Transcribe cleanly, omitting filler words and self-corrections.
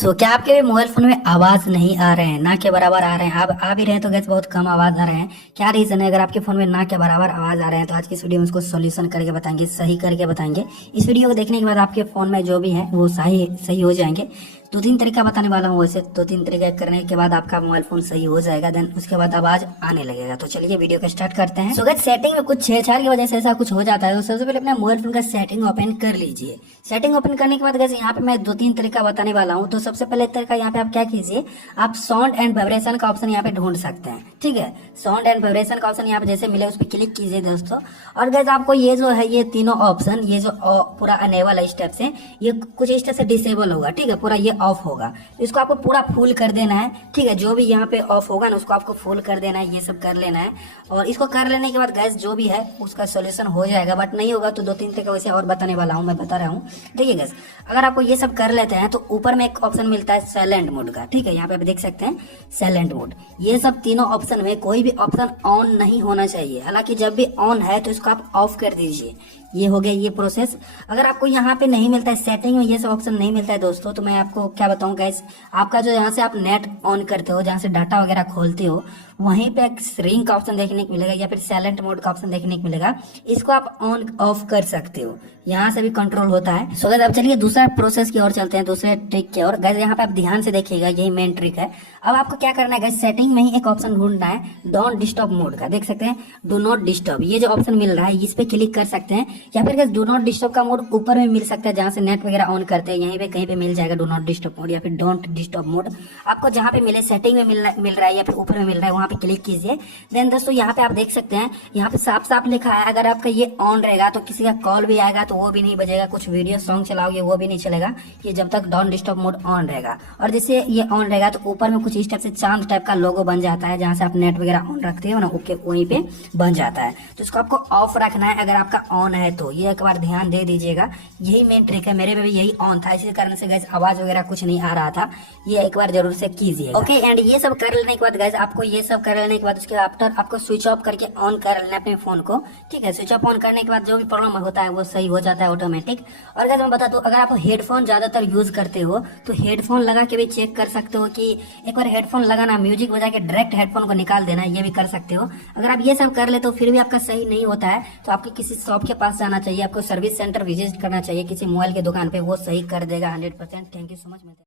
क्या आपके भी मोबाइल फोन में आवाज नहीं आ रहे हैं, ना के बराबर आ रहे हैं? आप आ भी रहे हैं तो गैस बहुत कम आवाज आ रहे हैं। क्या रीजन है? अगर आपके फोन में ना के बराबर आवाज आ रहे हैं तो आज की इस वीडियो में उसको सोल्यूशन करके बताएंगे, सही करके बताएंगे। इस वीडियो को देखने के बाद आपके फोन में जो भी है वो सही सही हो जाएंगे। दो तीन तरीका बताने वाला हूँ, वैसे दो तीन तरीका करने के बाद आपका मोबाइल फोन सही हो जाएगा, देन उसके बाद आवाज आने लगेगा। तो चलिए वीडियो को स्टार्ट करते हैं। गाइस सेटिंग में कुछ छेड़छाड़ की वजह से ऐसा कुछ हो जाता है तो सबसे पहले अपने मोबाइल फोन का सेटिंग ओपन कर लीजिए। सेटिंग ओपन करने के बाद गाइस यहाँ पे मैं दो तीन तरीका बताने वाला हूँ। तो सबसे पहले तरीका यहाँ पे आप क्या कीजिए, आप साउंड एंड वाइब्रेशन का ऑप्शन यहाँ पे ढूंढ सकते हैं। ठीक है, साउंड एंड वाइब्रेशन का ऑप्शन यहाँ पे जैसे मिले उस पर क्लिक कीजिए दोस्तों। और गाइस आपको ये जो है ये तीनों ऑप्शन, ये जो पूरा अनेबल है स्टेप से, ये कुछ स्टेप से डिसेबल होगा। ठीक है, पूरा ये ऑफ होगा। इसको आपको पूरा फुल कर देना है। ठीक है, जो भी यहाँ पे ऑफ होगा ना उसको आपको फुल कर देना है, ये सब कर लेना है। और इसको कर लेने के बाद गैस जो भी है उसका सोल्यूशन हो जाएगा। बट नहीं होगा तो दो तीन तरीके वैसे और बताने वाला हूँ, मैं बता रहा हूँ। ठीक है गैस, अगर आपको ये सब कर लेते हैं तो ऊपर में एक ऑप्शन मिलता है साइलेंट मोड का। ठीक है, यहाँ पे आप देख सकते हैं साइलेंट मोड। ये सब तीनों ऑप्शन में कोई भी ऑप्शन ऑन नहीं होना चाहिए। हालांकि जब भी ऑन है तो इसको आप ऑफ कर दीजिए। ये हो गया ये प्रोसेस। अगर आपको यहाँ पे नहीं मिलता है, सेटिंग में ये सब ऑप्शन नहीं मिलता है दोस्तों, तो मैं आपको क्या बताऊं गाइस, आपका जो यहाँ से आप नेट ऑन करते हो, जहाँ से डाटा वगैरह खोलते हो, वहीं पे एक रिंग का ऑप्शन देखने को मिलेगा या फिर साइलेंट मोड का ऑप्शन देखने को मिलेगा। इसको आप ऑन ऑफ कर सकते हो, यहाँ से भी कंट्रोल होता है। सो गाइस अब चलिए दूसरा प्रोसेस की ओर चलते हैं, दूसरे ट्रिक की ओर। गाइस यहाँ पे आप ध्यान से देखिएगा, यही मेन ट्रिक है। अब आपको क्या करना है गाइस, सेटिंग में ही एक ऑप्शन ढूंढना है डोंट डिस्टर्ब मोड का। देख सकते हैं डू नॉट डिस्टर्ब, ये जो ऑप्शन मिल रहा है इस पे क्लिक कर सकते हैं। या फिर गाइस डू नॉट डिस्टर्ब का मोड ऊपर में मिल सकता है, जहां से नेट वगैरह ऑन करते हैं, यहीं पे कहीं पे मिल जाएगा डू नॉट डिस्टर्ब मोड या फिर डोंट डिस्टर्ब मोड। आपको जहां पे मिले, सेटिंग में मिल रहा है या फिर ऊपर में मिल रहा है, वहां पे क्लिक कीजिए। देन दोस्तों यहाँ पे आप देख सकते हैं, यहाँ पे साफ साफ लिखा है अगर आपका ये ऑन रहेगा तो किसी का कॉल भी आएगा तो वो भी नहीं बजेगा, कुछ वीडियो सॉन्ग चलाओगे वो भी नहीं चलेगा, ये जब तक डोंट डिस्टर्ब मोड ऑन रहेगा। और जैसे ये ऑन रहेगा तो ऊपर में कुछ इस टाइप से चांद टाइप का लोगो बन जाता है, जहां से आप नेट वगैरह ऑन रखते हो ना, ओके वहीं पे बन जाता है। तो इसको आपको ऑफ रखना है अगर आपका ऑन है तो। ये एक बार ध्यान दे दीजिएगा, यही मेन ट्रिक है। मेरे में भी यही ऑन था, इसी कारण से गाइस आवाज वगैरह कुछ नहीं आ रहा था। ये एक बार जरूर से कीजिए, ओके। एंड ये सब कर लेने के बाद गाइस आपको ये सब कर लेने के बाद उसके आफ्टर आपको स्विच ऑफ करके ऑन कर लेना अपने फोन को। ठीक है, स्विच ऑफ ऑन करने के बाद जो भी प्रॉब्लम होता है वो सही हो जाता है ऑटोमेटिक। और गाइस मैं बता दूं, अगर आप हेडफोन ज्यादातर यूज करते हो तो हेडफोन लगा के भी चेक कर सकते हो कि एक बार हेडफोन लगाना, म्यूजिक बजा के डायरेक्ट हेडफोन को निकाल देना, ये भी कर सकते हो। अगर आप ये सब कर ले तो फिर भी आपका सही नहीं होता है तो आपको किसी शॉप के पास जाना चाहिए, आपको सर्विस सेंटर विजिट करना चाहिए, किसी मोबाइल की दुकान पे, वो सही कर देगा 100%। Thank you so much.